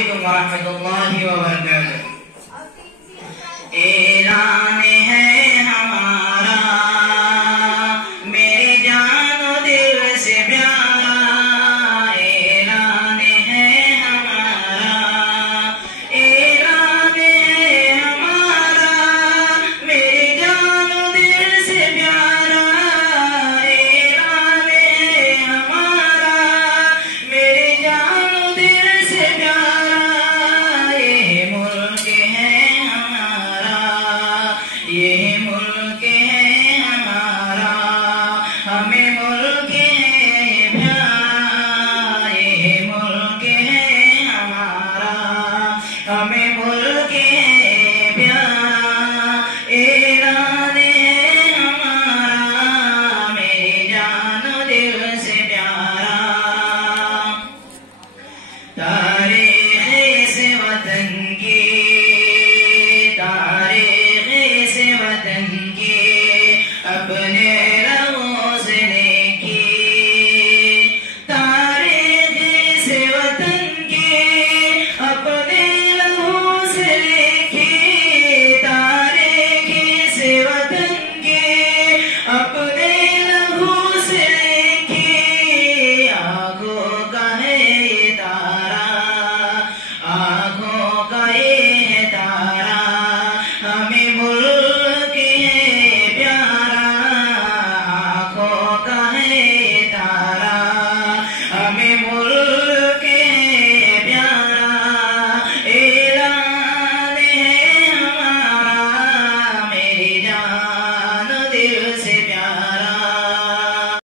अलैकुम वरहमतुल्लाहि वबरकातुहू। ऐलान है हमारा मेरी जानो दिल से प्यारा, ऐलान है हमारा, ऐलान है हमारा मेरी जानो दिल से प्यारा, ऐलान है हमारा मेरी जानो दिल से प्यारा। ये मुल्क है हमारा, ये मुल्क है हमारा, हमें मुल्क है प्यारा, ये मुल्क है हमारा, हमें मुल्क है प्यारा। ऐलान है हमारा मेरी जानो दिल से प्यारा।